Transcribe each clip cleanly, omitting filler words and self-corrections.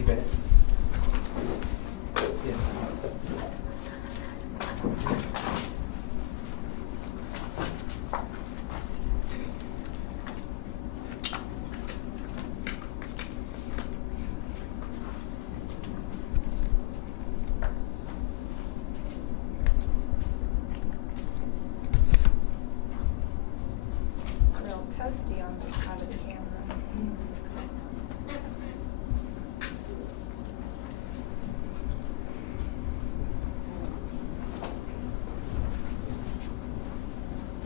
Yvette. Yeah. It's real toasty on this side of the camera.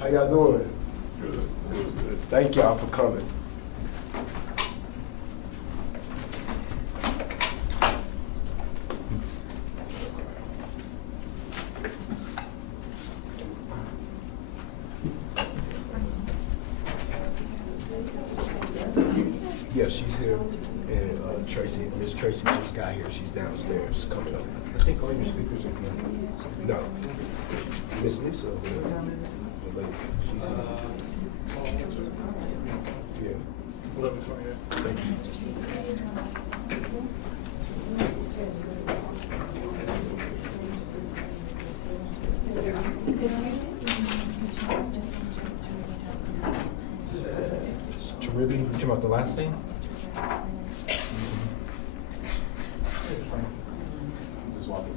How y'all doing? Good. Thank y'all for coming. Yeah, she's here, and Miss Tracy just got here. She's downstairs coming up. I think all your speakers are here. No, Miss Lisa over there, the lady, she's here. Yeah. 11:28. Thank you. Caribbean, you talking about the last name? Just walk it.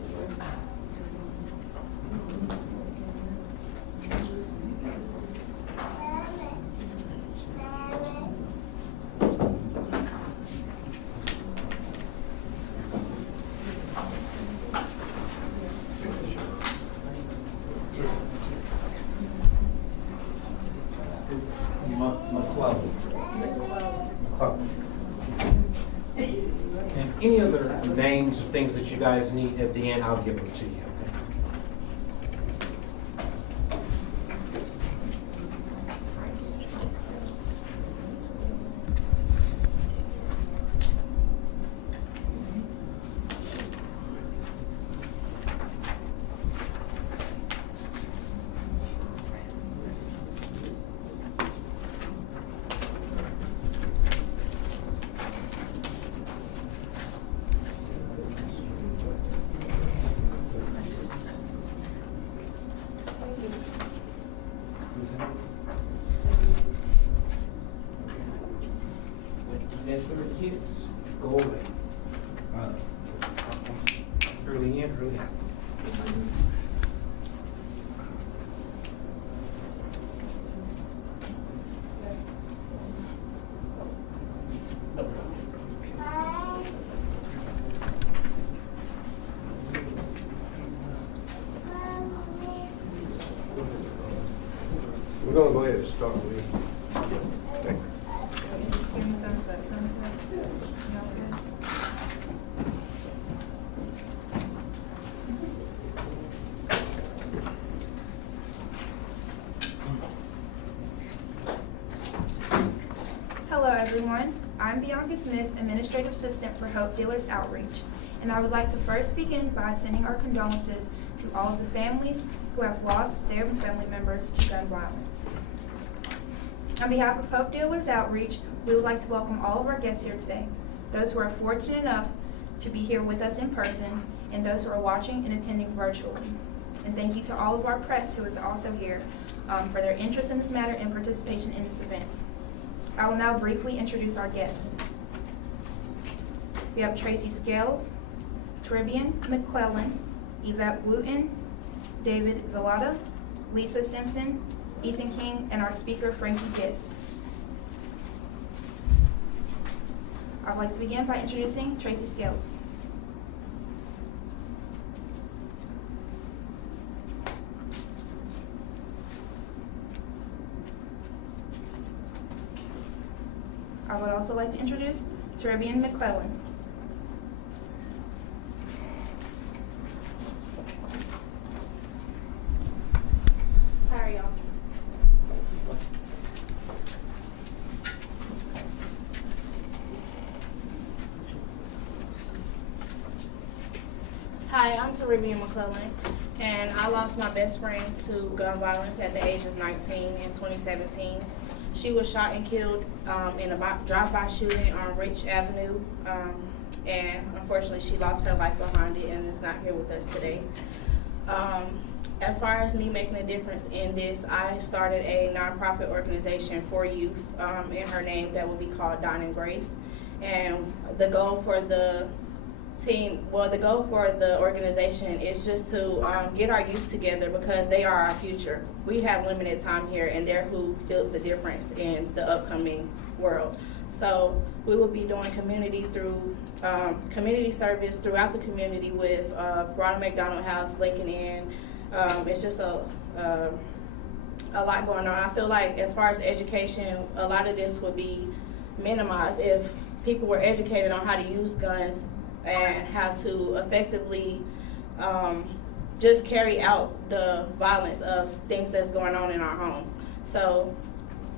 McClellan. And any other names or things that you guys need at the end, I'll give them to you, okay? Kids, go away. Early in, early out. We're gonna go ahead and start with. Thank you. Give me thumbs up, thumbs up. Y'all good? Hello everyone, I'm Bianca Smith, Administrative Assistant for Hope Dealers Outreach, and I would like to first begin by sending our condolences to all of the families who have lost their family members to gun violence. On behalf of Hope Dealers Outreach, we would like to welcome all of our guests here today, those who are fortunate enough to be here with us in person, and those who are watching and attending virtually. And thank you to all of our press who is also here for their interest in this matter and participation in this event. I will now briefly introduce our guests. We have Tracy Scales, Caribbean McClellan, Yvette Wooten, David Villada, Lisa Simpson, Ethan King, and our speaker, Frankie Gist. I'd like to begin by introducing Tracy Scales. I would also like to introduce Caribbean McClellan. How are y'all? Hi, I'm Caribbean McClellan, and I lost my best friend to gun violence at the age of 19 in 2017. She was shot and killed in a drive-by shooting on Rich Avenue and unfortunately she lost her life behind it and is not here with us today. As far as me making a difference in this, I started a nonprofit organization for youth in her name that will be called Dawn and Grace. And the goal for the organization is just to get our youth together because they are our future. We have limited time here and they're who builds the difference in the upcoming world. So we will be doing community service throughout the community with Ronald McDonald House, Lincoln Inn. It's just a lot going on. I feel like as far as education, a lot of this would be minimized if people were educated on how to use guns and how to effectively just carry out the violence of things that's going on in our home. So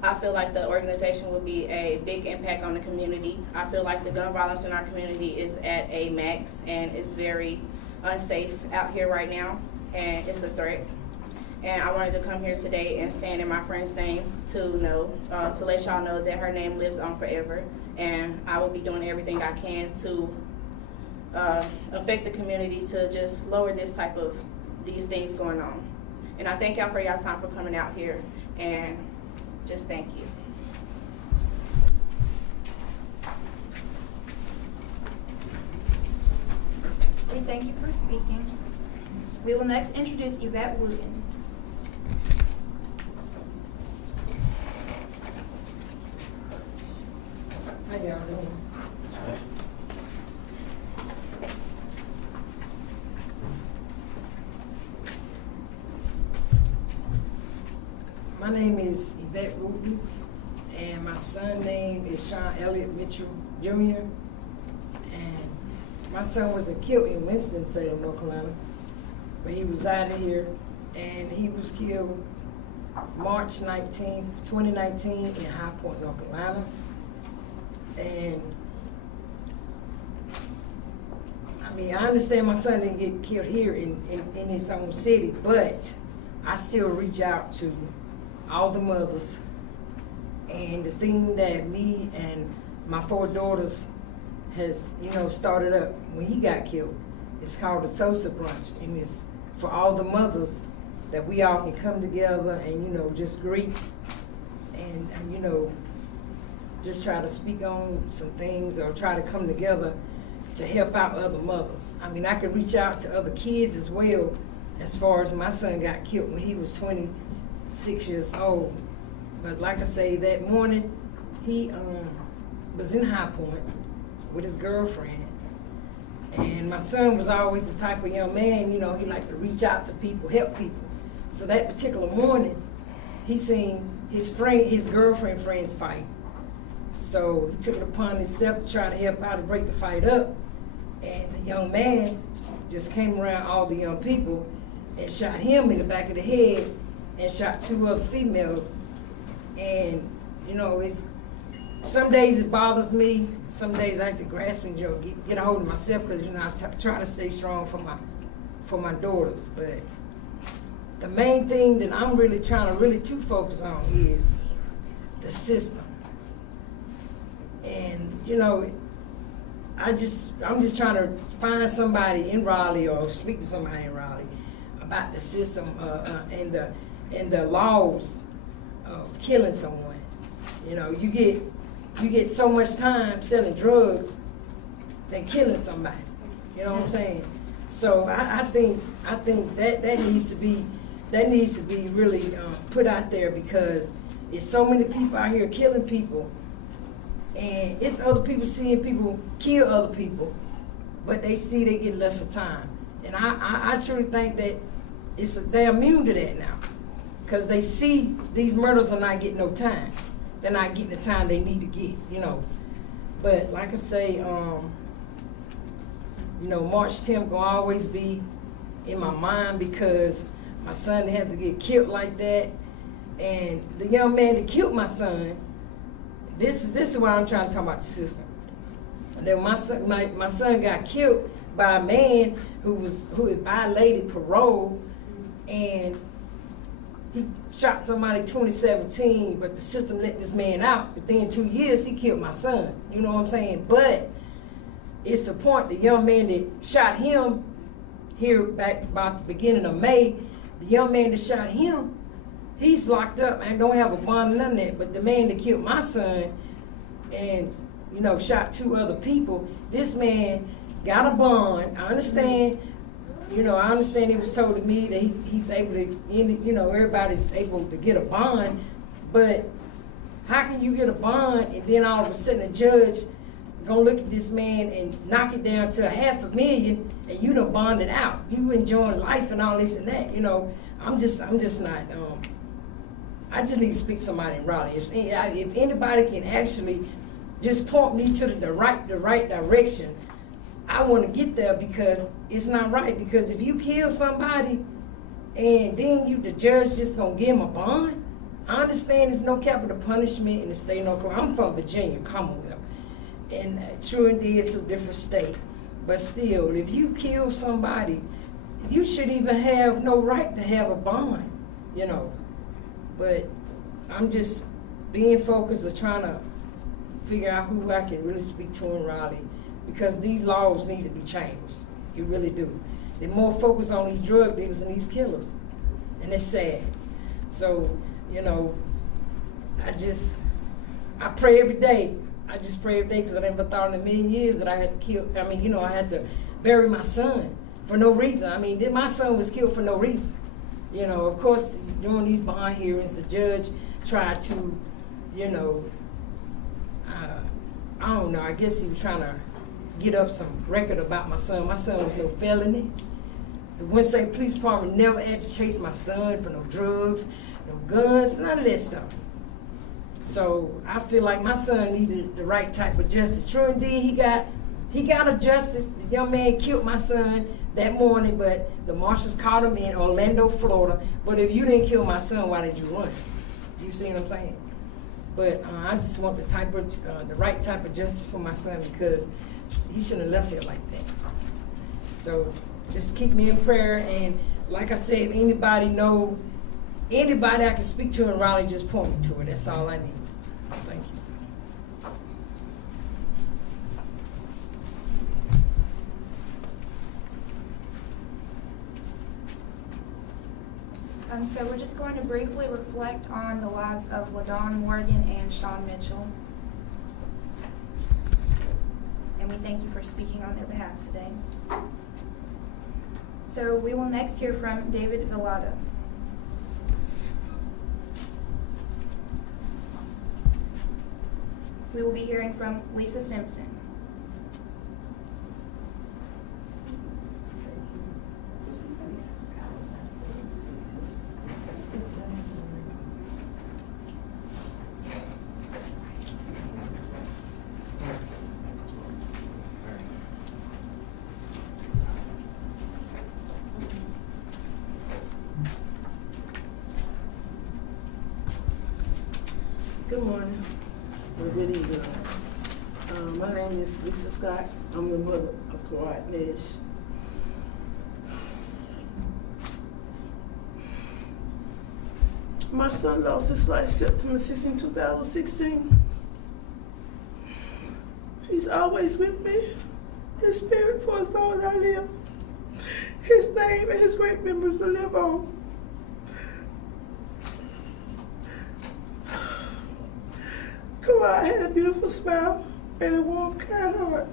I feel like the organization will be a big impact on the community. I feel like the gun violence in our community is at a max and it's very unsafe out here right now, and it's a threat. And I wanted to come here today and stand in my friend's name to let y'all know that her name lives on forever, and I will be doing everything I can to affect the community to just lower these things going on. And I thank y'all for y'all time for coming out here, and just thank you. We thank you for speaking. We will next introduce Yvette Wooten. How y'all doing? My name is Yvette Wooten, and my son's name is Sean Elliott Mitchell Jr. And my son was killed in Winston-Salem, North Carolina, but he resided here, and he was killed March 19, 2019 in High Point, North Carolina. And I mean, I understand my son didn't get killed here in his own city, but I still reach out to all the mothers. And the thing that me and my 4 daughters has, started up when he got killed, it's called the Sosa Brunch, and it's for all the mothers that we all can come together and, just greet and just try to speak on some things or try to come together to help out other mothers. I mean, I can reach out to other kids as well, as far as my son got killed when he was 26 years old. But like I say, that morning, he was in High Point with his girlfriend. And my son was always the type of young man, he liked to reach out to people, help people. So that particular morning, he seen his girlfriend friends fight. So he took it upon himself to try to help out and break the fight up. And the young man just came around all the young people and shot him in the back of the head and shot 2 other females. And, some days it bothers me. Some days I have to grasp and get a hold of myself because, I try to stay strong for my daughters. But the main thing that I'm really trying to focus on is the system. And, I'm just trying to find somebody in Raleigh or speak to somebody in Raleigh about the system and the laws of killing someone. You get so much time selling drugs than killing somebody. You know what I'm saying? So I think that needs to be really put out there, because it's so many people out here killing people, and it's other people seeing people kill other people, but they get less of time. And I truly think that they're immune to that now, because they see these murders are not getting no time. They're not getting the time they need to get, But like I say, March 10th gonna always be in my mind, because my son had to get killed like that. And the young man that killed my son, this is why I'm trying to talk about the system. And then my son got killed by a man who had violated parole, and he shot somebody in 2017, but the system let this man out. Within 2 years, he killed my son. You know what I'm saying? But it's the point, the young man that shot him here back about the beginning of May, the young man that shot him, he's locked up and don't have a bond or none of that. But the man that killed my son and, you know, shot 2 other people, this man got a bond. I understand, you know, I understand it was told to me that he's able to, you know, everybody's able to get a bond, but how can you get a bond and then all of a sudden a judge gonna look at this man and knock it down to $500,000 and you done bonded out? You enjoying life and all this and that, you know. I'm just not, I just need to speak to somebody in Raleigh. If anybody can actually just point me to the right direction, I want to get there, because it's not right. Because if you kill somebody and then the judge just gonna give him a bond, I understand there's no capital punishment in the state of North Carolina. I'm from Virginia, Commonwealth, and true indeed it's a different state. But still, if you kill somebody, you should even have no right to have a bond, you know. But I'm just being focused on trying to figure out who I can really speak to in Raleigh, because these laws need to be changed. You really do. They're more focused on these drug dealers and these killers, and it's sad. So, you know, I pray every day. I just pray every day, because I never thought in a million years that I had to kill. I mean, you know, I had to bury my son for no reason. I mean, my son was killed for no reason. You know, of course, during these bond hearings, the judge tried to, you know, I don't know, I guess he was trying to get up some record about my son. My son was no felony. The Winston-Salem Police Department never had to chase my son for no drugs, no guns, none of that stuff. So I feel like my son needed the right type of justice. True indeed, he got a justice. The young man killed my son that morning, but the marshals caught him in Orlando, Florida. But if you didn't kill my son, why did you run? You see what I'm saying? But I just want the right type of justice for my son, because he shouldn't have left here like that. So just keep me in prayer, and like I said, if anybody I can speak to in Raleigh, just point me to it. That's all I need. Thank you. So we're just going to briefly reflect on the lives of LaDawn Morgan and Sean Mitchell. And we thank you for speaking on their behalf today. So we will next hear from David Villada. We will be hearing from Lisa Simpson. Good morning, or good evening. My name is Lisa Scott. I'm the mother of Clyde Nash. My son lost his life September 16, 2016. He's always with me, his spirit for as long as I live. His name and his great memories will live on. Clyde had a beautiful smile and a warm, kind heart.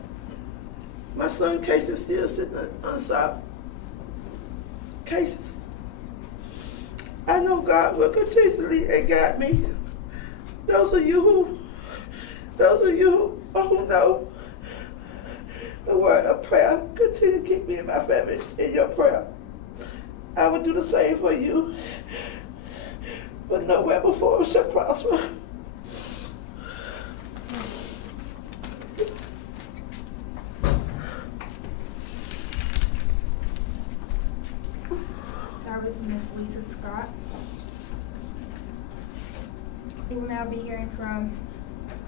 My son's case is still sitting unsolved cases. I know God will continue to lead and guide me. Those of you who know the word of prayer, continue to keep me and my family in your prayer. I will do the same for you, but no weapon formed shall prosper. That was Miss Lisa Scott. We will now be hearing from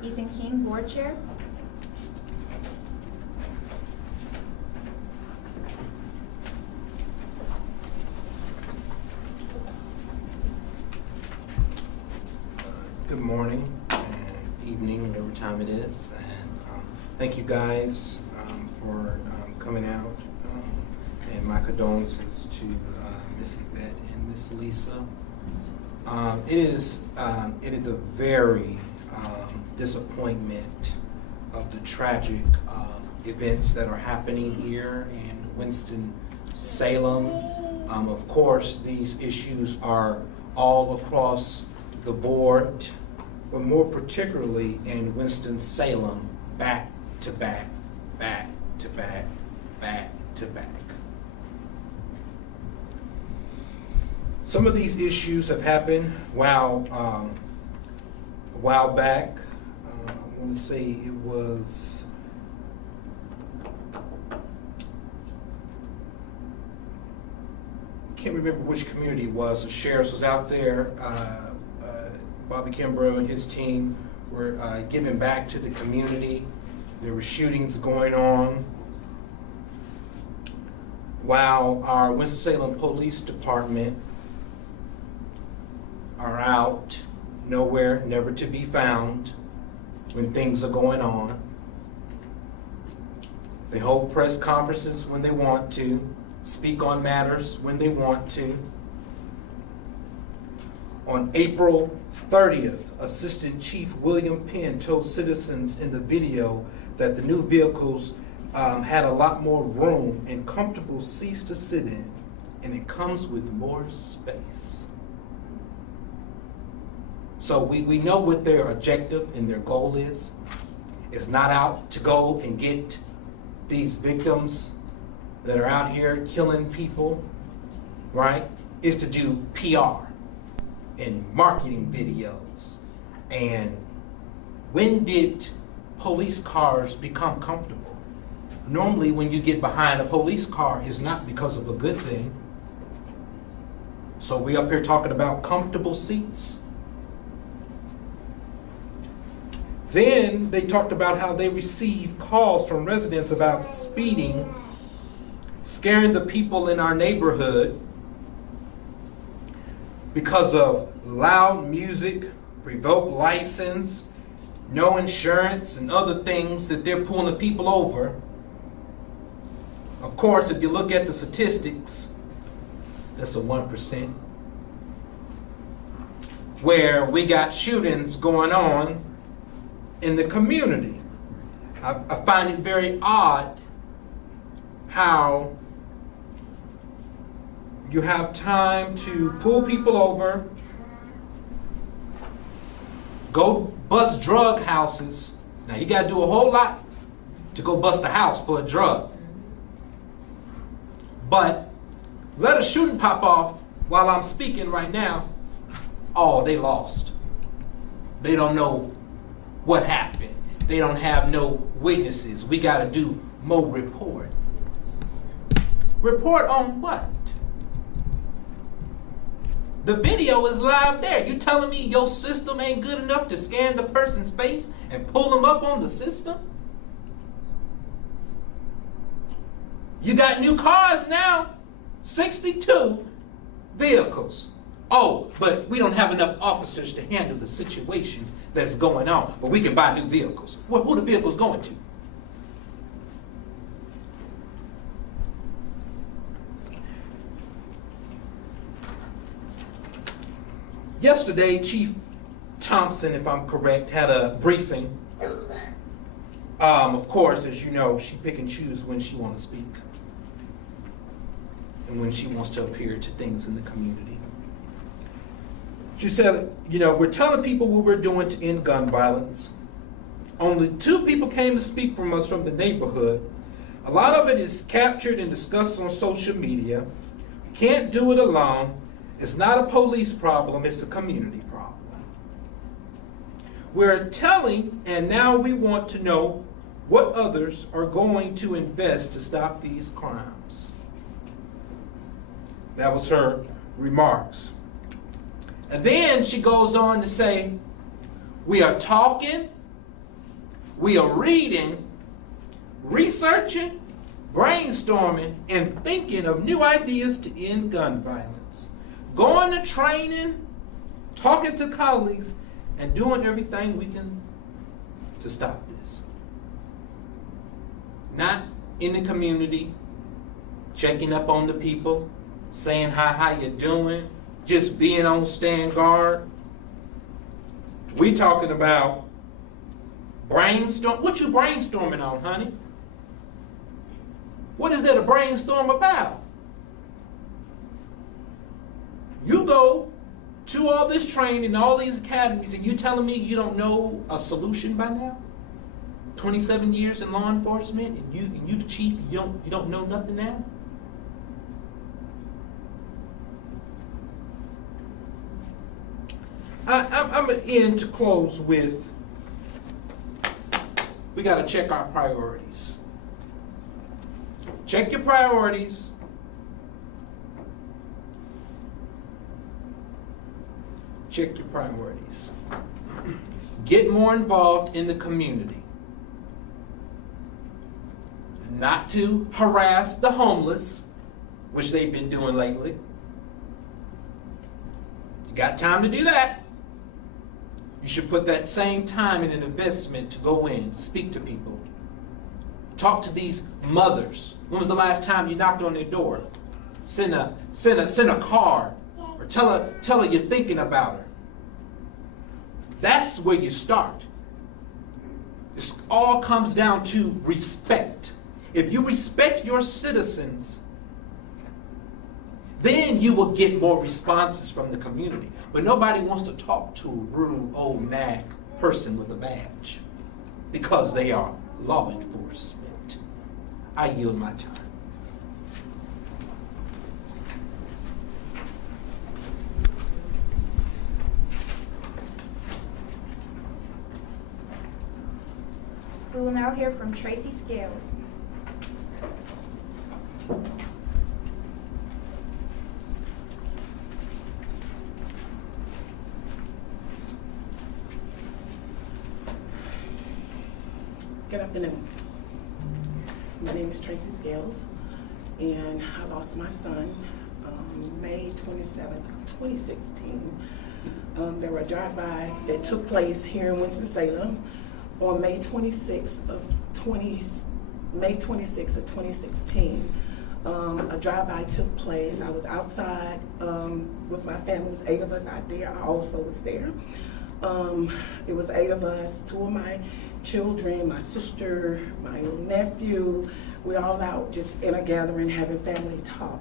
Ethan King, Board Chair. Good morning and evening, whatever time it is. And thank you guys coming out. And my condolences to Miss Yvette and Miss Lisa. It is a very disappointment of the tragic events that are happening here in Winston-Salem. Of course, these issues are all across the board, but more particularly in Winston-Salem, back to back, back to back, back to back. Some of these issues have happened a while back. I want to say it was can't remember which community it was. The sheriff was out there. Bobby Kimbrough and his team were giving back to the community. There were shootings going on, while our Winston-Salem Police Department are out, nowhere, never to be found when things are going on. They hold press conferences when they want to, speak on matters when they want to. On April 30th, Assistant Chief William Penn told citizens in the video that the new vehicles had a lot more room and comfortable seats to sit in, and it comes with more space. So we know what their objective and their goal is. It's not out to go and get these victims that are out here killing people, right? It's to do PR and marketing videos. And when did police cars become comfortable? Normally when you get behind a police car, it's not because of a good thing. So we up here talking about comfortable seats. Then they talked about how they received calls from residents about speeding, scaring the people in our neighborhood because of loud music, revoked license, no insurance, and other things that they're pulling people over. Of course, if you look at the statistics, that's a 1%. Where we got shootings going on in the community. I find it very odd how you have time to pull people over, go bust drug houses. Now you gotta do a whole lot to go bust a house for a drug. But let a shooting pop off while I'm speaking right now. Oh, they lost. They don't know what happened. They don't have no witnesses. We gotta do more report. Report on what? The video is live there. You telling me your system ain't good enough to scan the person's face and pull them up on the system? You got new cars now, 62 vehicles. Oh, but we don't have enough officers to handle the situations that's going on, but we can buy new vehicles. Who the vehicles going to? Yesterday, Chief Thompson, if I'm correct, had a briefing. Of course, as you know, she pick and choose when she wants to speak and when she wants to appear to things in the community. She said, we're telling people what we're doing to end gun violence. Only 2 people came to speak from us from the neighborhood. A lot of it is captured and discussed on social media. We can't do it alone. It's not a police problem, it's a community problem. We're telling, and now we want to know what others are going to invest to stop these crimes. That was her remarks. And then she goes on to say, we are talking, we are reading, researching, brainstorming, and thinking of new ideas to end gun violence. Going to training, talking to colleagues, and doing everything we can to stop this. Not in the community, checking up on the people, saying hi, how you doing, just being on stand guard. We talking about brainstorm. What you brainstorming on, honey? What is there to brainstorm about? You go to all this training, all these academies, and you telling me you don't know a solution by now? 27 years in law enforcement, and you the chief, you don't know nothing now? I'm going to end to close with, we got to check our priorities. Check your priorities. Check your priorities. Get more involved in the community. Not to harass the homeless, which they've been doing lately. You got time to do that. You should put that same time in an investment to go in, speak to people. Talk to these mothers. When was the last time you knocked on their door? Send a card, or tell her you're thinking about her. That's where you start. It all comes down to respect. If you respect your citizens, then you will get more responses from the community. But nobody wants to talk to a rude old nag person with a badge because they are law enforcement. I yield my time. We will now hear from Tracy Scales. Good afternoon. My name is Tracy Scales, and I lost my son May 27th of 2016. There were a drive-by that took place here in Winston-Salem on May 26th of 2016. A drive-by took place. I was outside with my family. It was 8 of us out there. I also was there. It was 8 of us, 2 of my children, my sister, my little nephew. We're all out just in a gathering having family talk.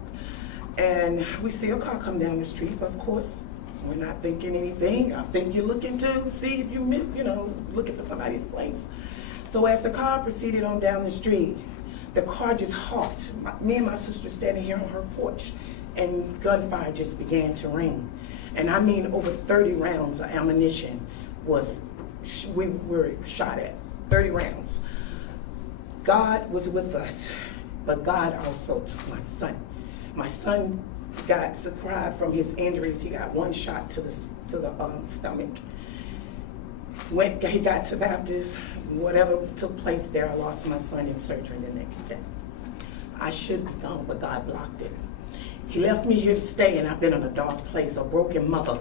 And we see a car come down the street, but of course, we're not thinking anything. I think you're looking to see if looking for somebody's place. So as the car proceeded on down the street, the car just halted. Me and my sister standing here on her porch, and gunfire just began to ring. And I mean, over 30 rounds of ammunition we were shot at, 30 rounds. God was with us, but God also took my son. My son got survived from his injuries. He got 1 shot to the stomach. He got to Baptist, whatever took place there, I lost my son in surgery the next day. I should be gone, but God blocked it. He left me here to stay, and I've been in a dark place, a broken mother,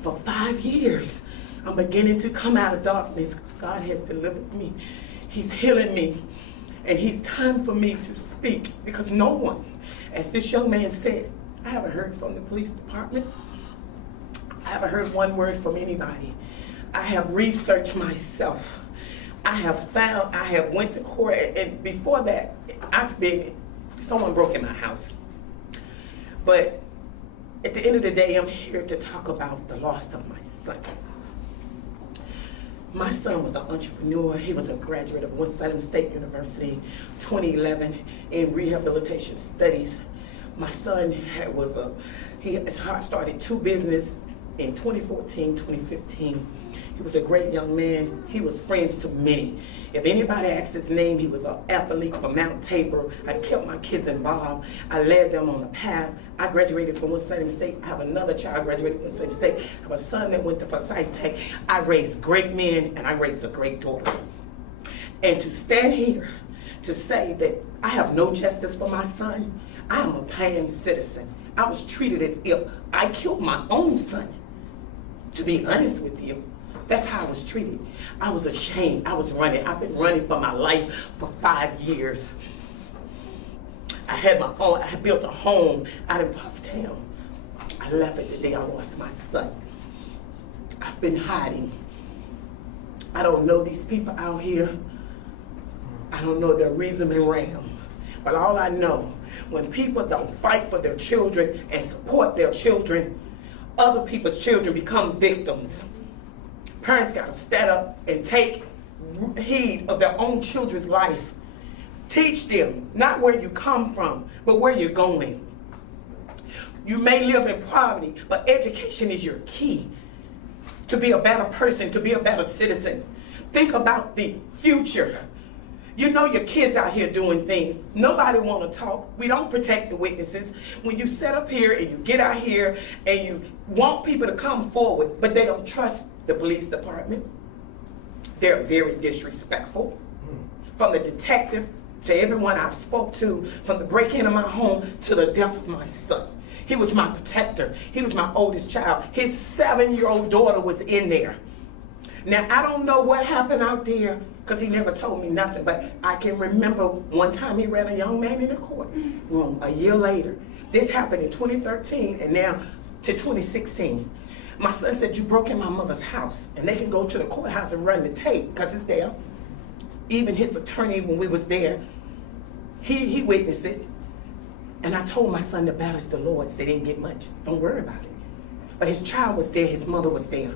for 5 years. I'm beginning to come out of darkness. God has delivered me. He's healing me. And it's time for me to speak, because no one, as this young man said, I haven't heard from the police department. I haven't heard one word from anybody. I have researched myself. I have went to court, and before that, someone broke in my house. But at the end of the day, I'm here to talk about the loss of my son. My son was an entrepreneur. He was a graduate of Winston-Salem State University, 2011, in rehabilitation studies. My son started 2 businesses in 2014, 2015. He was a great young man. He was friends to many. If anybody asks his name, he was an athlete from Mount Tabor. I kept my kids involved. I led them on the path. I graduated from Winston-Salem State. I have another child graduated from Winston-Salem State. I have a son that went to Forsyth Tech. I raised great men, and I raised a great daughter. And to stand here to say that I have no justice for my son, I am a paying citizen. I was treated as if I killed my own son. To be honest with you, that's how I was treated. I was ashamed. I was running. I've been running for my life for 5 years. I had built a home out in Pufftown. I left it the day I lost my son. I've been hiding. I don't know these people out here. I don't know their reason and ram. But all I know, when people don't fight for their children and support their children, other people's children become victims. Parents gotta stand up and take heed of their own children's life. Teach them not where you come from, but where you're going. You may live in poverty, but education is your key to be a better person, to be a better citizen. Think about the future. You know your kids out here doing things. Nobody want to talk. We don't protect the witnesses. When you sit up here and you get out here and you want people to come forward, but they don't trust the police department, they're very disrespectful. From the detective to everyone I've spoke to, from the break-in of my home to the death of my son. He was my protector. He was my oldest child. His 7-year-old daughter was in there. Now, I don't know what happened out there because he never told me nothing, but I can remember one time he ran a young man in the courtroom a year later. This happened in 2013 and now to 2016. My son said, you broke in my mother's house, and they can go to the courthouse and run the tape because it's there. Even his attorney, when we was there, he witnessed it. And I told my son the battle's the Lord's. They didn't get much. Don't worry about it. But his child was there. His mother was there.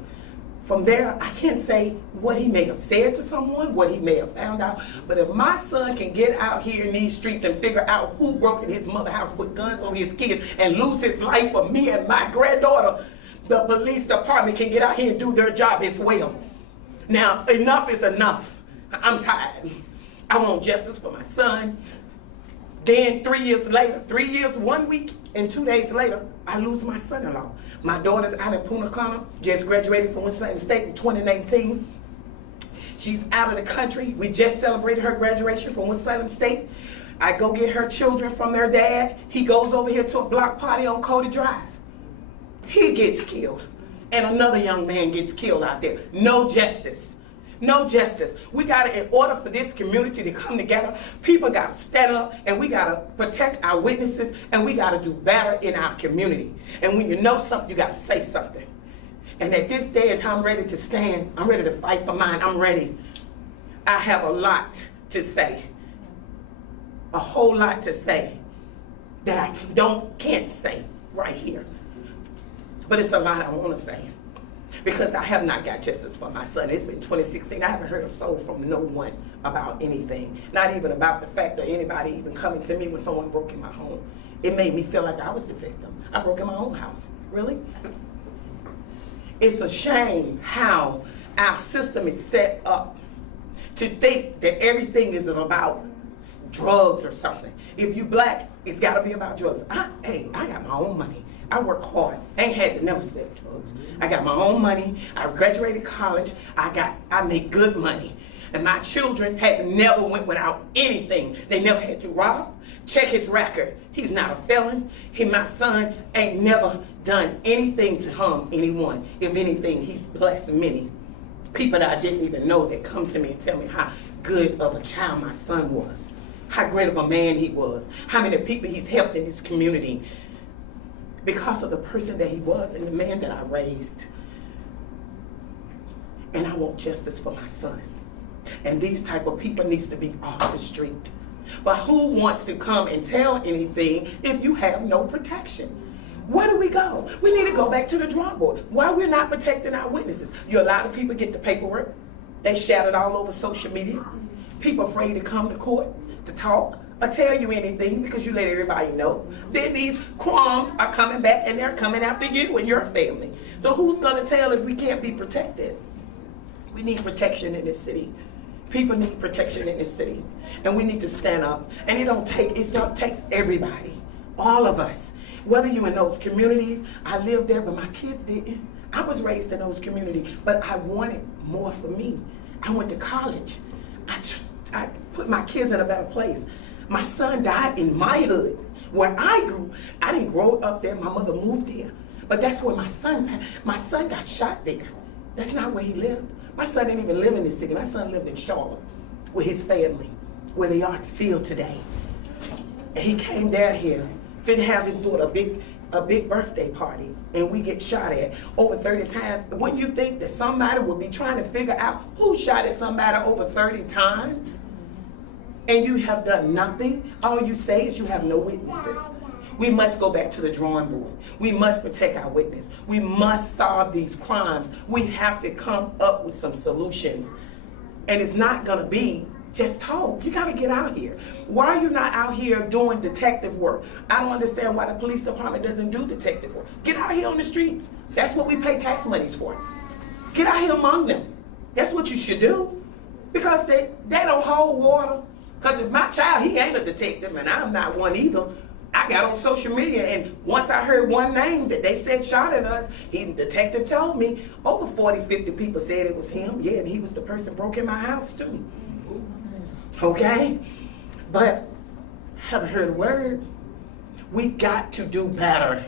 From there, I can't say what he may have said to someone, what he may have found out. But if my son can get out here in these streets and figure out who broke in his mother's house with guns on his kids and lose his life for me and my granddaughter, the police department can get out here and do their job as well. Now, enough is enough. I'm tired. I want justice for my son. Then 3 years later, 3 years, 1 week, and 2 days later, I lose my son-in-law. My daughter's out in Punta Cana, just graduated from Winston-Salem State in 2019. She's out of the country. We just celebrated her graduation from Winston-Salem State. I go get her children from their dad. He goes over here to a block party on Cody Drive. He gets killed, and another young man gets killed out there. No justice. No justice. We gotta, in order for this community to come together, people gotta stand up and we gotta protect our witnesses and we gotta do better in our community. And when you know something, you gotta say something. And at this day and time, I'm ready to stand. I'm ready to fight for mine. I'm ready. I have a lot to say. A whole lot to say that I can't say right here. But it's a lot I wanna say. Because I have not got justice for my son. It's been 2016. I haven't heard a soul from no one about anything. Not even about the fact that anybody even coming to me when someone broke in my home. It made me feel like I was the victim. I broke in my own house. Really? It's a shame how our system is set up to think that everything is about drugs or something. If you black, it's got to be about drugs. I got my own money. I work hard. I ain't had to never sell drugs. I got my own money. I graduated college. I make good money. And my children has never went without anything. They never had to rob. Check his record. He's not a felon. My son ain't never done anything to harm anyone. If anything, he's blessed many people that I didn't even know that come to me and tell me how good of a child my son was, how great of a man he was, how many people he's helped in this community, because of the person that he was and the man that I raised. And I want justice for my son. And these type of people needs to be off the street. But who wants to come and tell anything if you have no protection? Where do we go? We need to go back to the drawing board. Why we're not protecting our witnesses? A lot of people get the paperwork. They shout it all over social media. People afraid to come to court to talk or tell you anything because you let everybody know. Then these crumbs are coming back and they're coming after you and your family. So who's gonna tell if we can't be protected? We need protection in this city. People need protection in this city. And we need to stand up. And it takes everybody, all of us. Whether you're in those communities, I lived there, but my kids didn't. I was raised in those communities, but I wanted more for me. I went to college. I put my kids in a better place. My son died in my hood, where I grew. I didn't grow up there. My mother moved there. But that's where my son got shot there. That's not where he lived. My son didn't even live in this city. My son lived in Charlotte with his family, where they are still today. And he came down here, finna have his daughter a big birthday party, and we get shot at over 30 times. Wouldn't you think that somebody would be trying to figure out who shot at somebody over 30 times? And you have done nothing? All you say is you have no witnesses. We must go back to the drawing board. We must protect our witness. We must solve these crimes. We have to come up with some solutions. And it's not gonna be just talk. You gotta get out here. Why are you not out here doing detective work? I don't understand why the police department doesn't do detective work. Get out here on the streets. That's what we pay tax monies for. Get out here among them. That's what you should do. Because they don't hold water. Because if my child, he ain't a detective and I'm not one either. I got on social media and once I heard one name that they said shot at us, the detective told me over 40, 50 people said it was him. Yeah, and he was the person broke in my house too. Okay? But haven't heard a word. We got to do better.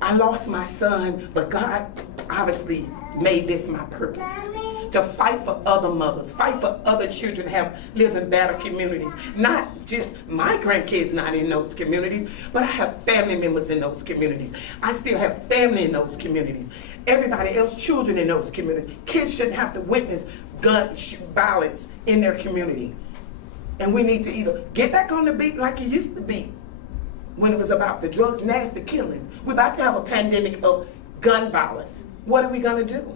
I lost my son, but God obviously made this my purpose. To fight for other mothers, fight for other children to live in better communities. Not just my grandkids not in those communities, but I have family members in those communities. I still have family in those communities. Everybody else, children in those communities. Kids shouldn't have to witness gun violence in their community. And we need to either get back on the beat like it used to be when it was about the drugs, nasty killings. We're about to have a pandemic of gun violence. What are we gonna do?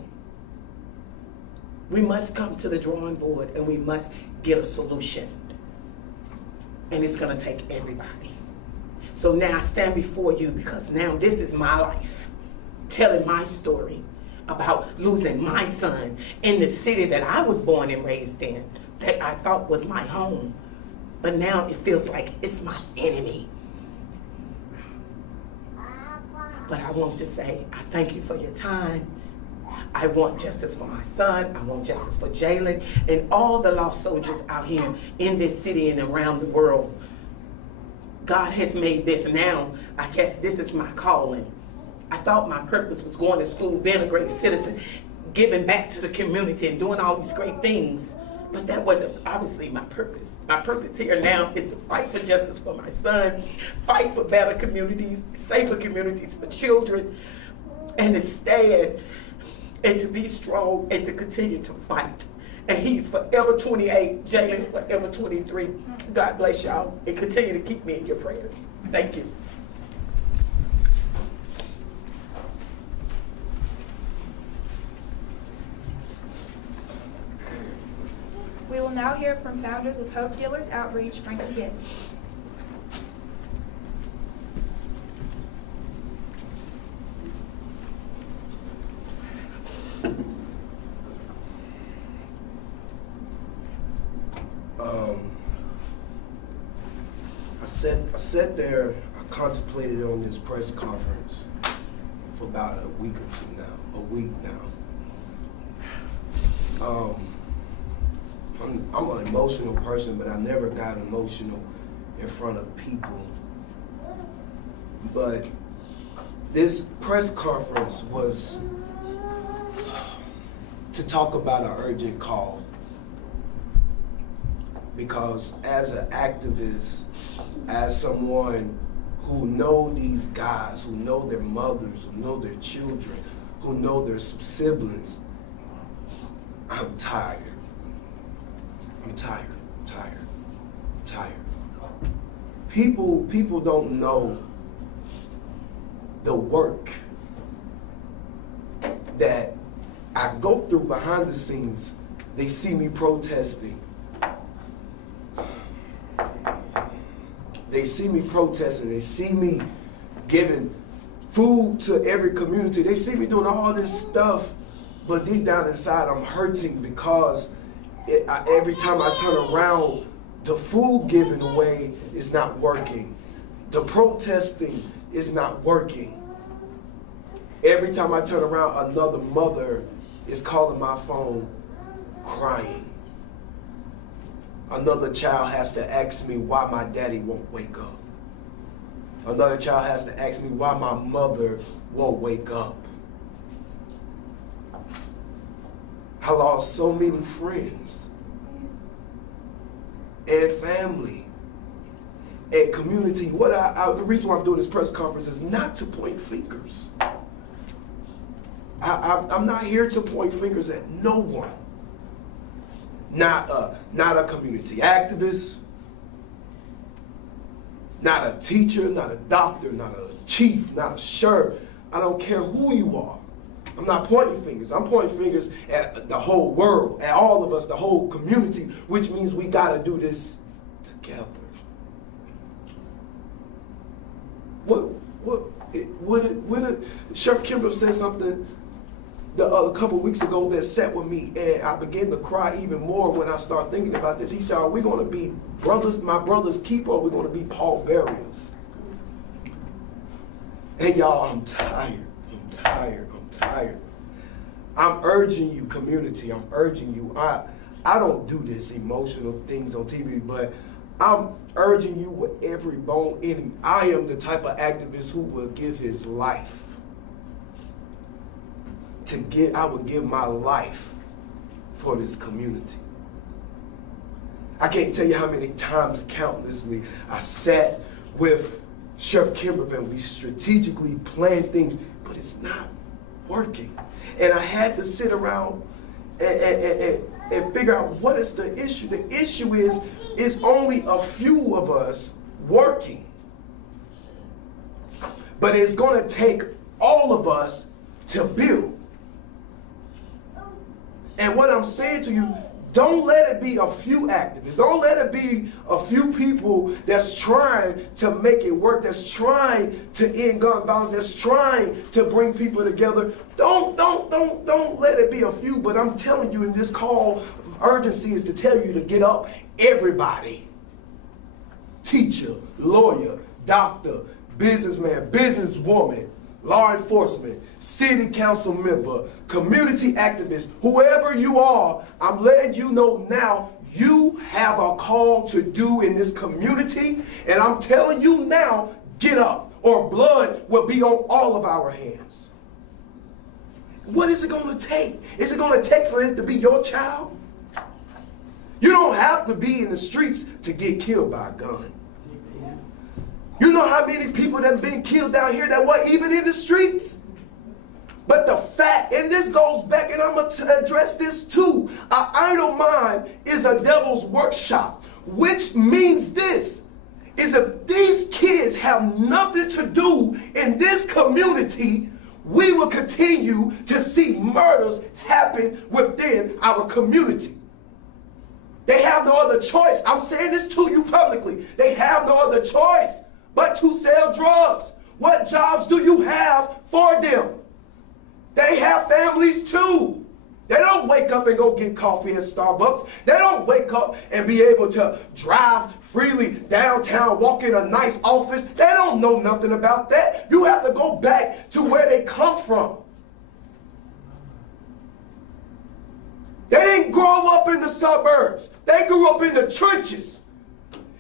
We must come to the drawing board and we must get a solution. And it's gonna take everybody. So now I stand before you because now this is my life, telling my story about losing my son in the city that I was born and raised in, that I thought was my home. But now it feels like it's my enemy. But I want to say, I thank you for your time. I want justice for my son. I want justice for Jalen and all the lost soldiers out here in this city and around the world. God has made this now. I guess this is my calling. I thought my purpose was going to school, being a great citizen, giving back to the community and doing all these great things. But that wasn't obviously my purpose. My purpose here now is to fight for justice for my son, fight for better communities, safer communities for children, and to stand and to be strong and to continue to fight. And he's forever 28, Jalen forever 23. God bless y'all and continue to keep me in your prayers. Thank you. We will now hear from founders of Hope Dealers Outreach, Frankie Giss. I sat there, I contemplated on this press conference for about a week now. I'm an emotional person, but I never got emotional in front of people. But this press conference was to talk about an urgent call. Because as an activist, as someone who know these guys, who know their mothers, who know their children, who know their siblings, I'm tired. I'm tired. People don't know the work that I go through behind the scenes. They see me protesting. They see me protesting. They see me giving food to every community. They see me doing all this stuff, but deep down inside, I'm hurting because every time I turn around, the food giving away is not working. The protesting is not working. Every time I turn around, another mother is calling my phone, crying. Another child has to ask me why my daddy won't wake up. Another child has to ask me why my mother won't wake up. I lost so many friends and family and community, the reason why I'm doing this press conference is not to point fingers. I'm not here to point fingers at no one. Not a community activist, not a teacher, not a doctor, not a chief, not a sheriff. I don't care who you are. I'm not pointing fingers. I'm pointing fingers at the whole world, at all of us, the whole community, which means we gotta do this together. Sheriff Kimber said something a couple weeks ago that sat with me, and I began to cry even more when I started thinking about this. He said, are we gonna be brothers, my brother's keeper, or are we gonna be pallbearers? And y'all, I'm tired. I'm urging you, community, I'm urging you. I don't do this emotional things on TV, but I'm urging you with every bone in me. I am the type of activist who will give his life. I would give my life for this community. I can't tell you how many times, countlessly, I sat with Sheriff Kimber and we strategically planned things, but it's not working. And I had to sit around and figure out what is the issue. The issue is it's only a few of us working. But it's going to take all of us to build. And what I'm saying to you, don't let it be a few activists. Don't let it be a few people that's trying to make it work, that's trying to end gun violence, that's trying to bring people together. Don't let it be a few. But I'm telling you, in this call of urgency is to tell you to get up, everybody. Teacher, lawyer, doctor, businessman, businesswoman, law enforcement, city council member, community activist, whoever you are, I'm letting you know now you have a call to do in this community, and I'm telling you now, get up, or blood will be on all of our hands. What is it going to take? Is it going to take for it to be your child? You don't have to be in the streets to get killed by a gun. You know how many people that have been killed down here that weren't even in the streets? But the fact, and this goes back, and I'm going to address this too, an idle mind is a devil's workshop, which means this, is if these kids have nothing to do in this community, we will continue to see murders happen within our community. They have no other choice. I'm saying this to you publicly. They have no other choice but to sell drugs. What jobs do you have for them? They have families too. They don't wake up and go get coffee at Starbucks. They don't wake up and be able to drive freely downtown, walk in a nice office. They don't know nothing about that. You have to go back to where they come from. They didn't grow up in the suburbs. They grew up in the trenches.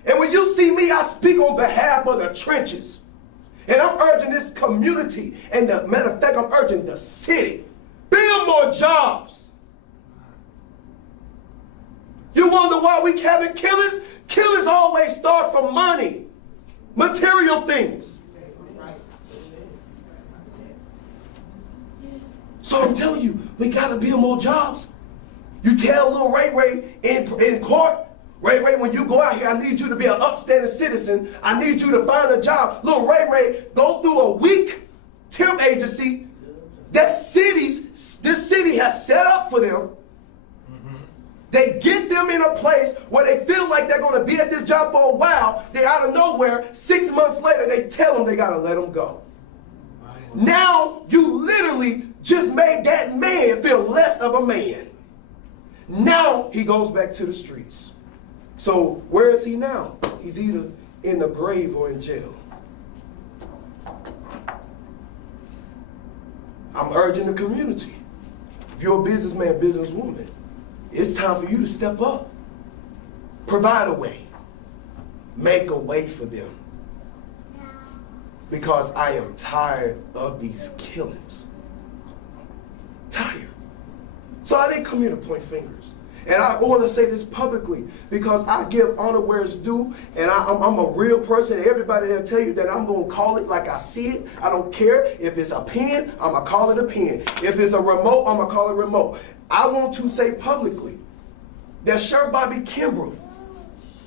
And when you see me, I speak on behalf of the trenches. And I'm urging this community, and the matter of fact, I'm urging the city, build more jobs. You wonder why we having killers? Killers always start from money, material things. So I'm telling you, we gotta build more jobs. You tell little Ray Ray in court, Ray, when you go out here, I need you to be an upstanding citizen. I need you to find a job. Little Ray, go through a weak temp agency that this city has set up for them. Mm-hmm. They get them in a place where they feel like they're going to be at this job for a while. They out of nowhere, 6 months later, they tell them they got to let them go. Now, you literally just made that man feel less of a man. Now, he goes back to the streets. So where is he now? He's either in the grave or in jail. I'm urging the community. If you're a businessman, businesswoman, it's time for you to step up. Provide a way. Make a way for them. Because I am tired of these killings. Tired. So I didn't come here to point fingers. And I want to say this publicly because I give honor where it's due, and I'm a real person. Everybody will tell you that I'm going to call it like I see it. I don't care if it's a pen, I'm going to call it a pen. If it's a remote, I'm going to call it remote. I want to say publicly that Sheriff Bobby Kimbrough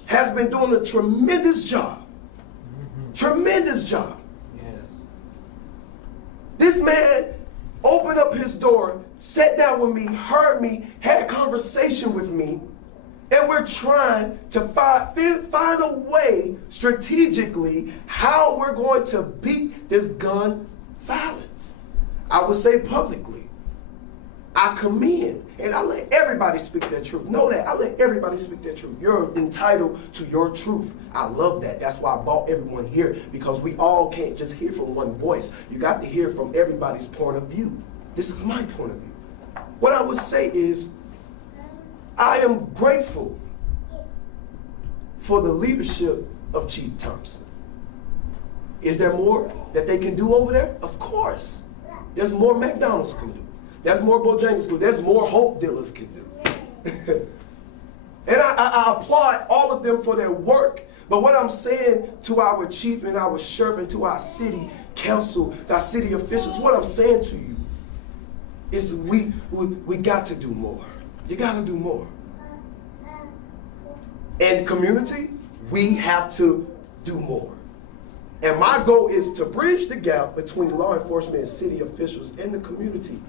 has been doing a tremendous job. Tremendous job. Yes. This man opened up his door, sat down with me, heard me, had a conversation with me, and we're trying to find a way strategically how we're going to beat this gun violence. I would say publicly, I commend, and I let everybody speak their truth. Know that, I let everybody speak their truth. You're entitled to your truth. I love that. That's why I brought everyone here, because we all can't just hear from one voice. You got to hear from everybody's point of view. This is my point of view. What I would say is, I am grateful for the leadership of Chief Thompson. Is there more that they can do over there? Of course. There's more McDonald's can do. There's more Bojangles can do. There's more Hope Dealers can do. And I applaud all of them for their work. But what I'm saying to our chief and our sheriff and to our city council, our city officials, what I'm saying to you is we got to do more. You got to do more. And the community, we have to do more. And my goal is to bridge the gap between law enforcement and city officials and the community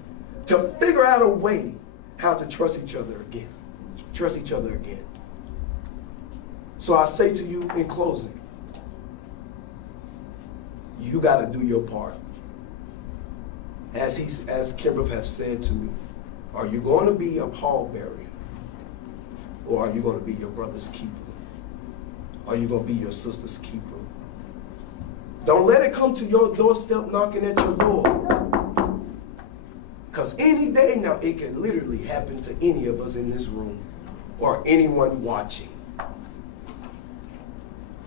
to figure out a way how to trust each other again. Trust each other again. So I say to you in closing, you got to do your part. As Kimbrough have said to me, are you going to be a pallbearer, or are you going to be your brother's keeper? Are you going to be your sister's keeper? Don't let it come to your doorstep knocking at your door. Because any day now, it can literally happen to any of us in this room or anyone watching.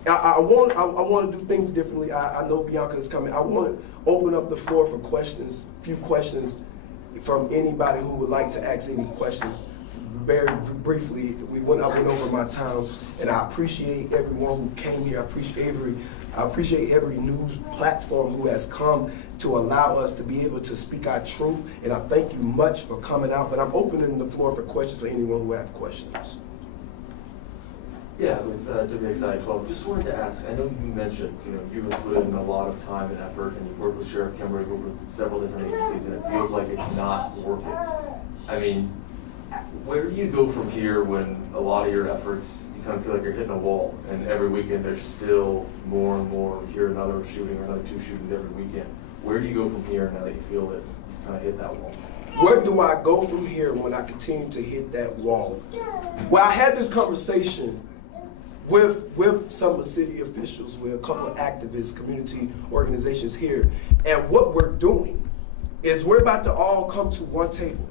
I want to do things differently. I know Bianca is coming. I want to open up the floor for questions, a few questions from anybody who would like to ask any questions. Very briefly, I went over my time, and I appreciate everyone who came here. I appreciate every news platform who has come to allow us to be able to speak our truth, and I thank you much for coming out, but I'm opening the floor for questions for anyone who have questions. Yeah, with WXI 12, just wanted to ask, I know you mentioned, you've put in a lot of time and effort, and you've worked with Sheriff Kimbrough over several different agencies, and it feels like it's not working. I mean, where do you go from here when a lot of your efforts, you kind of feel like you're hitting a wall, and every weekend there's still more and more, we hear another shooting or another 2 shootings every weekend. Where do you go from here now that you feel that you kind of hit that wall? Where do I go from here when I continue to hit that wall? Well, I had this conversation with some of the city officials, with a couple of activists, community organizations here, and what we're doing is we're about to all come to one table.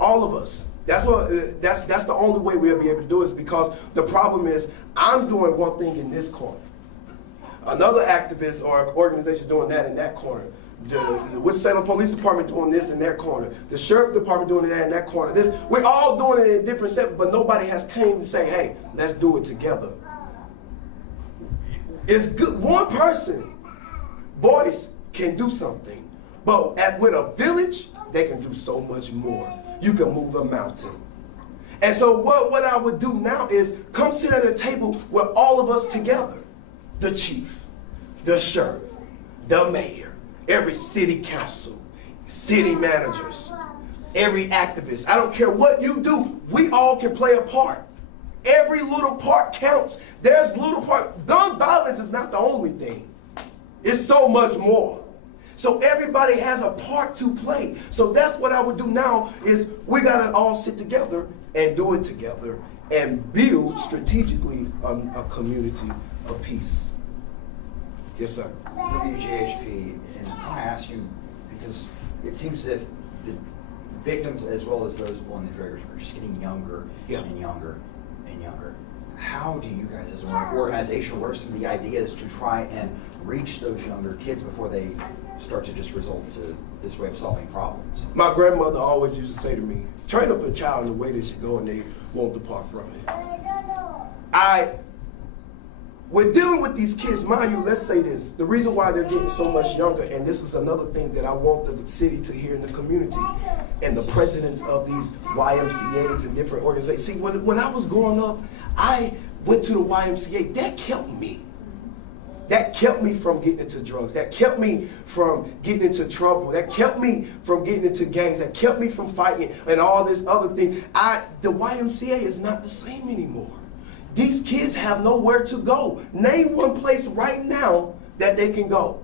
All of us. That's the only way we'll be able to do it, is because the problem is I'm doing one thing in this corner. Another activist or organization doing that in that corner. The Winston-Salem Police Department doing this in their corner. The Sheriff Department doing that in that corner. We're all doing it in different steps, but nobody has came to say, hey, let's do it together. It's good. One person voice can do something, but with a village, they can do so much more. You can move a mountain. And so what I would do now is come sit at a table with all of us together. The chief, the sheriff, the mayor, every city council, city managers, every activist. I don't care what you do, we all can play a part. Every little part counts. There's little part. Gun violence is not the only thing. It's so much more. So everybody has a part to play. So that's what I would do now, is we gotta all sit together and do it together and build strategically a community of peace. Yes, sir. WGHP, and I want to ask you, because it seems as if the victims as well as those pulling the triggers are just getting younger and younger and younger. how do you guys as an organization, what are some of the ideas to try and reach those younger kids before they start to just result to this way of solving problems? My grandmother always used to say to me, train up a child in the way they should go and they won't depart from it. We're dealing with these kids, mind you, let's say this, the reason why they're getting so much younger, and this is another thing that I want the city to hear in the community, and the presidents of these YMCAs and different organizations. See, when I was growing up, I went to the YMCA, that kept me. That kept me from getting into drugs. That kept me from getting into trouble. That kept me from getting into gangs. That kept me from fighting and all this other thing. The YMCA is not the same anymore. These kids have nowhere to go. Name one place right now that they can go,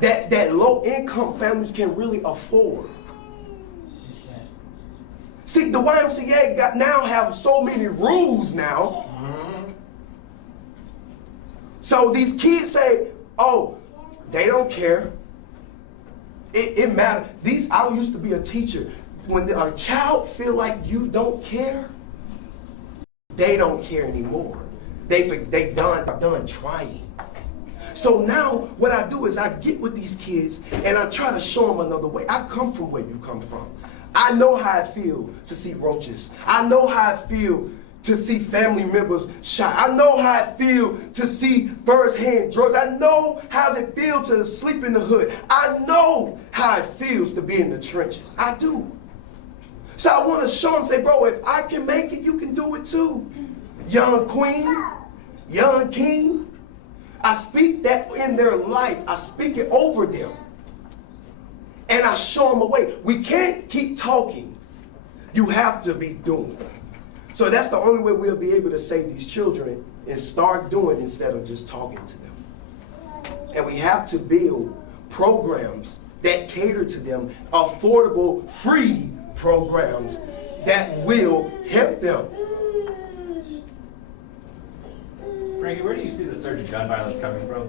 that low-income families can really afford. See, the YMCA now have so many rules now. So these kids say, oh, they don't care. It matters. I used to be a teacher. When a child feel like you don't care, they don't care anymore. They done trying. So now what I do is I get with these kids and I try to show them another way. I come from where you come from. I know how it feels to see roaches. I know how it feels to see family members shot. I know how it feels to see first-hand drugs. I know how it feels to sleep in the hood. I know how it feels to be in the trenches. I do. So I want to show them, say, bro, if I can make it, you can do it too. Young queen, young king, I speak that in their life. I speak it over them. And I show them a way. We can't keep talking. You have to be doing. So that's the only way we'll be able to save these children and start doing instead of just talking to them. And we have to build programs that cater to them, affordable, free programs that will help them. Frankie, where do you see the surge in gun violence coming from?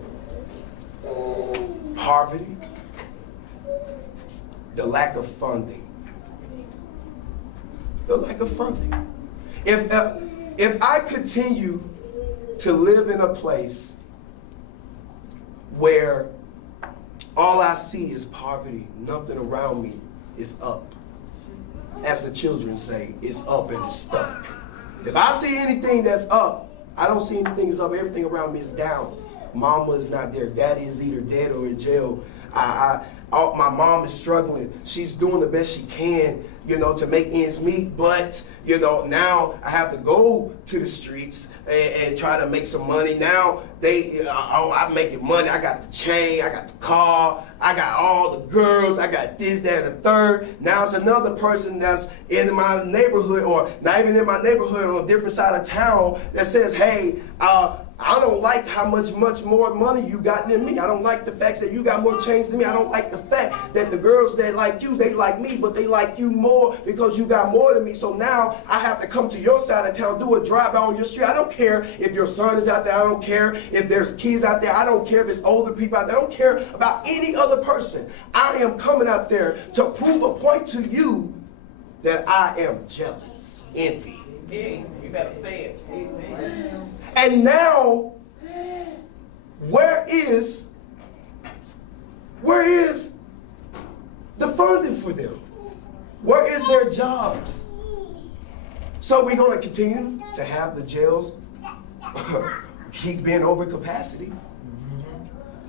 Poverty, the lack of funding. The lack of funding. If I continue to live in a place where all I see is poverty, nothing around me is up. As the children say, it's up and it's stuck. If I see anything that's up, I don't see anything that's up. Everything around me is down. Mama is not there. Daddy is either dead or in jail. My mom is struggling. She's doing the best she can, to make ends meet. But, now I have to go to the streets and try to make some money. Now I'm making money. I got the chain, I got the car, I got all the girls, I got this, that, and the third. Now it's another person that's in my neighborhood, or not even in my neighborhood, on a different side of town, that says, hey, I don't like how much more money you got than me. I don't like the fact that you got more change than me. I don't like the fact that the girls that like you, they like me, but they like you more because you got more than me. So now I have to come to your side of town, do a drive-by on your street. I don't care if your son is out there. I don't care if there's kids out there. I don't care if it's older people out there. I don't care about any other person. I am coming out there to prove a point to you that I am jealous, envy. Yeah, you better say it. Amen. And now, where is the funding for them? Where is their jobs? So we're going to continue to have the jails keep being over capacity.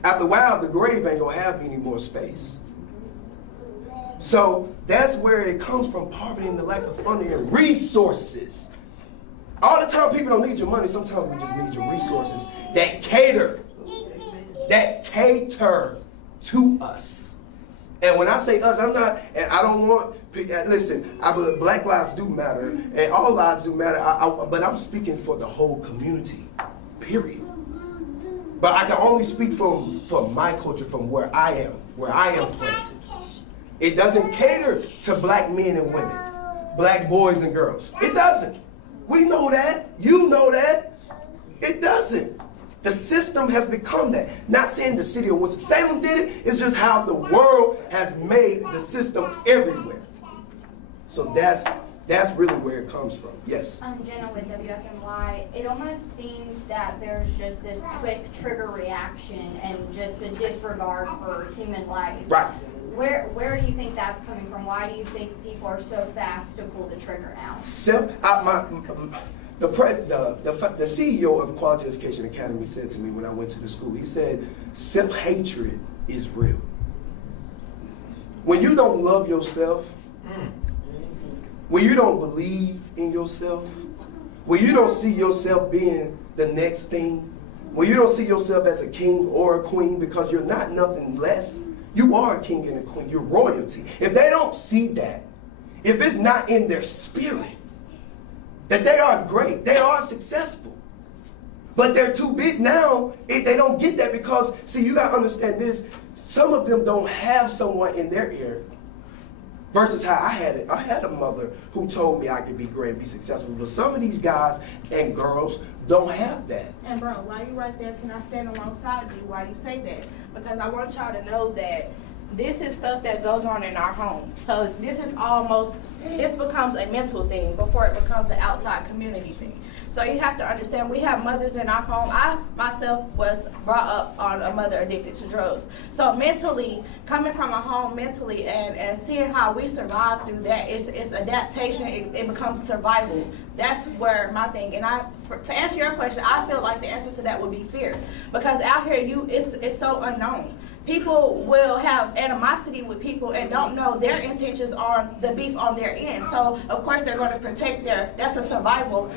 After a while, the grave ain't going to have any more space. So that's where it comes from, poverty and the lack of funding and resources. All the time people don't need your money, sometimes we just need your resources that cater to us. And when I say us, I don't want, listen, Black lives do matter, and all lives do matter, but I'm speaking for the whole community, period. But I can only speak from my culture, from where I am planted. It doesn't cater to black men and women, black boys and girls. It doesn't. We know that. You know that. It doesn't. The system has become that. Not saying the city of Winston-Salem did it. It's just how the world has made the system everywhere. So that's That's really where it comes from. Yes. I'm Jenna with WFMY. It almost seems that there's just this quick trigger reaction and just a disregard for human life. Right. Where do you think that's coming from? Why do you think people are so fast to pull the trigger now? The CEO of Quality Education Academy said to me when I went to the school, he said, self-hatred is real. When you don't love yourself, when you don't believe in yourself, when you don't see yourself being the next thing, when you don't see yourself as a king or a queen, because you're not nothing less, you are a king and a queen, you're royalty. If they don't see that, if it's not in their spirit, that they are great, they are successful, but they're too big now, they don't get that because, see, you gotta understand this, some of them don't have someone in their ear versus how I had it. I had a mother who told me I could be great and be successful, but some of these guys and girls don't have that. And bro, while you right there, can I stand alongside you while you say that? Because I want y'all to know that this is stuff that goes on in our home. So this becomes a mental thing before it becomes an outside community thing. So you have to understand, we have mothers in our home. I myself was brought up on a mother addicted to drugs. So mentally, coming from a home mentally and seeing how we survive through that, it's adaptation, it becomes survival. That's where my thing, and to answer your question, I feel like the answer to that would be fear. Because out here, it's so unknown. People will have animosity with people and don't know their intentions on the beef on their end. So of course they're going to protect that's a survival.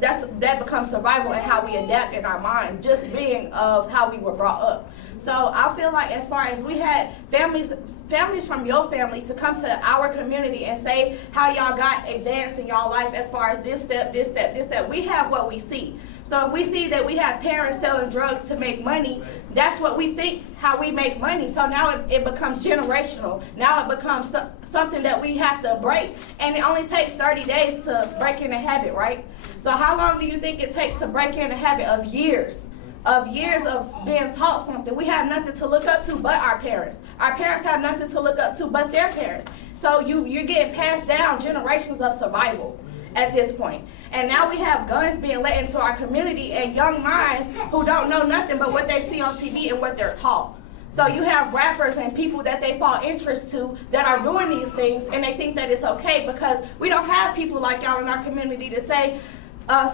That becomes survival and how we adapt in our mind, just being of how we were brought up. So I feel like as far as we had families from your family to come to our community and say how y'all got advanced in y'all life as far as this step, we have what we see. So if we see that we have parents selling drugs to make money, that's what we think, how we make money. So now it becomes generational. Now it becomes something that we have to break. And it only takes 30 days to break in a habit, right? So how long do you think it takes to break in a habit? Of years of being taught something. We have nothing to look up to but our parents. Our parents have nothing to look up to but their parents. So you're getting passed down generations of survival at this point. And now we have guns being let into our community and young minds who don't know nothing but what they see on TV and what they're taught. So you have rappers and people that they fall interest to that are doing these things and they think that it's okay because we don't have people like y'all in our community to say,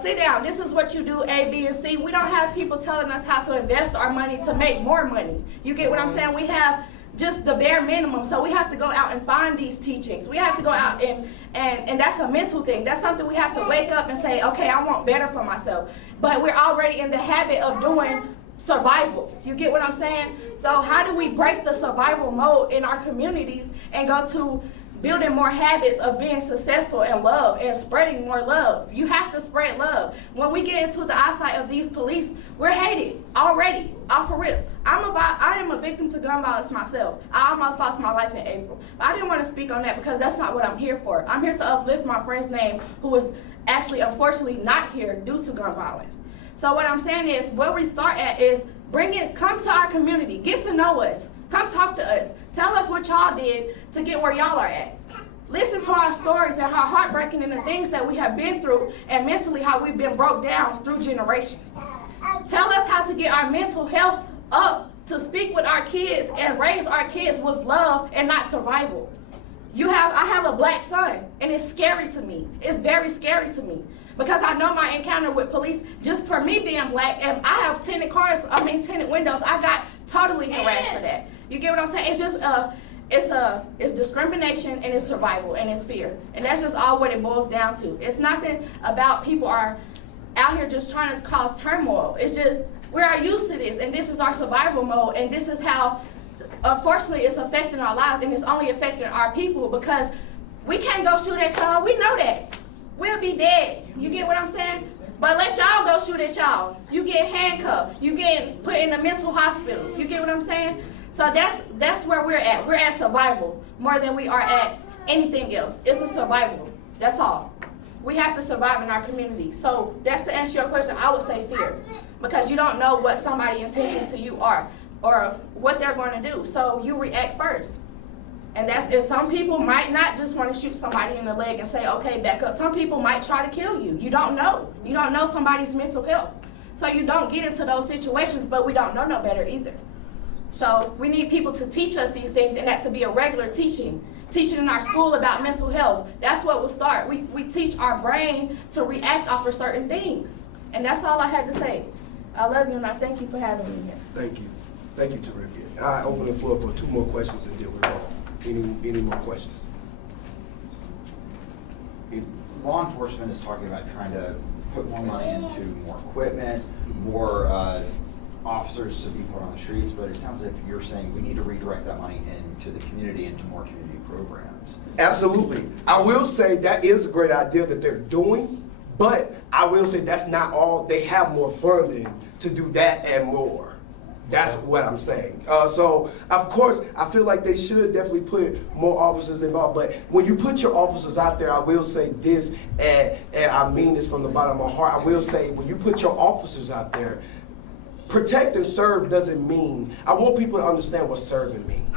sit down, this is what you do, A, B, and C. We don't have people telling us how to invest our money to make more money. You get what I'm saying? We have just the bare minimum. So we have to go out and find these teachings. We have to go out and that's a mental thing. That's something we have to wake up and say, okay, I want better for myself. But we're already in the habit of doing survival. You get what I'm saying? So how do we break the survival mode in our communities and go to building more habits of being successful and love and spreading more love? You have to spread love. When we get into the eyesight of these police, we're hated already, off a rip. I am a victim to gun violence myself. I almost lost my life in April. But I didn't want to speak on that because that's not what I'm here for. I'm here to uplift my friend's name who was actually unfortunately not here due to gun violence. So what I'm saying is, where we start at is come to our community, get to know us, come talk to us, tell us what y'all did to get where y'all are at. Listen to our stories and how heartbreaking and the things that we have been through and mentally how we've been broke down through generations. Tell us how to get our mental health up to speak with our kids and raise our kids with love and not survival. I have a black son and it's scary to me. It's very scary to me. Because I know my encounter with police, just for me being black, and I have tinted windows, I got totally harassed for that. You get what I'm saying? It's just, it's discrimination and it's survival and it's fear. And that's just all what it boils down to. It's nothing about people are out here just trying to cause turmoil. It's just, we are used to this and this is our survival mode and this is how, unfortunately, it's affecting our lives and it's only affecting our people because we can't go shoot at y'all, we know that. We'll be dead. You get what I'm saying? But let y'all go shoot at y'all. You get handcuffed. You get put in a mental hospital. You get what I'm saying? So that's where we're at. We're at survival more than we are at anything else. It's a survival. That's all. We have to survive in our community. So that's to answer your question. I would say fear because you don't know what somebody's intentions to you are or what they're going to do. So you react first. And some people might not just want to shoot somebody in the leg and say, okay, back up. Some people might try to kill you. You don't know. You don't know somebody's mental health. So you don't get into those situations, but we don't know no better either. So we need people to teach us these things, and that to be a regular teaching in our school about mental health. That's what will start. We teach our brain to react off of certain things. And that's all I had to say. I love you, and I thank you for having me here. Thank you. Thank you, Tarika. I open the floor for 2 more questions and then we're on. Any more questions? Law enforcement is talking about trying to put more money into more equipment, more officers to be put on the streets, but it sounds like you're saying we need to redirect that money into the community, into more community programs. Absolutely. I will say that is a great idea that they're doing, but I will say that's not all. They have more funding to do that and more. That's what I'm saying. So, of course, I feel like they should definitely put more officers involved. But when you put your officers out there, I will say this, and I mean this from the bottom of my heart. I will say when you put your officers out there, protect and serve doesn't mean, I want people to understand what serving means.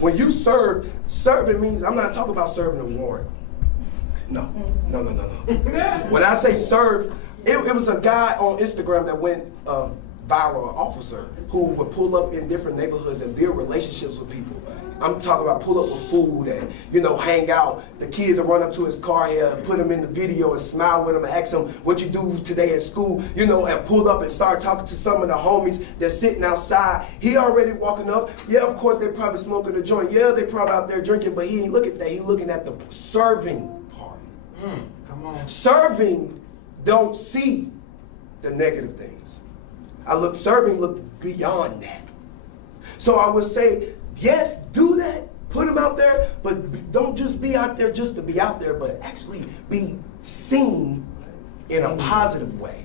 When you serve, serving means, I'm not talking about serving a warrant. No. When I say serve, it was a guy on Instagram that went viral, an officer who would pull up in different neighborhoods and build relationships with people. I'm talking about pull up with food and, hang out. The kids will run up to his car here, put him in the video and smile with him and ask him what you do today at school, and pull up and start talking to some of the homies that's sitting outside. He already walking up. Yeah, of course, they probably smoking a joint. Yeah, they probably out there drinking, but he ain't look at that. He looking at the serving part. Come on. Serving don't see the negative things. Serving look beyond that. So I would say, yes, do that, put them out there, but don't just be out there just to be out there, but actually be seen in a positive way.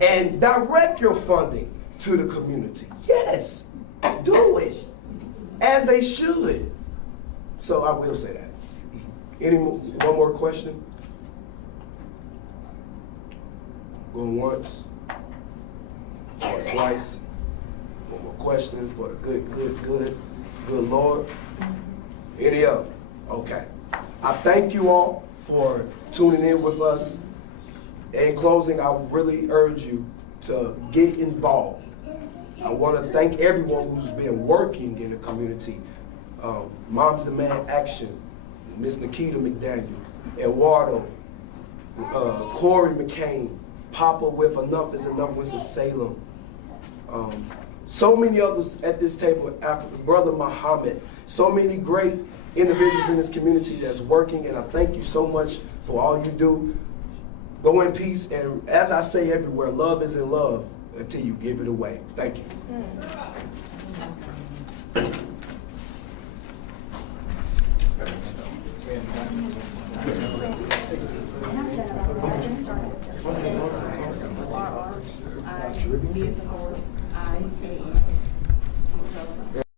And direct your funding to the community. Yes, do it, as they should. So I will say that. One more question? Going once? Or twice? One more question for the good Lord. Any other? Okay. I thank you all for tuning in with us. In closing, I really urge you to get involved. I want to thank everyone who's been working in the community. Moms Demand Action, Miss Nikita McDaniel, Eduardo, Corey McCain, Papa with Enough is Enough, Winston-Salem. So many others at this table, Brother Muhammad, so many great individuals in this community that's working, and I thank you so much for all you do. Go in peace, and as I say everywhere, love is in love until you give it away. Thank you. I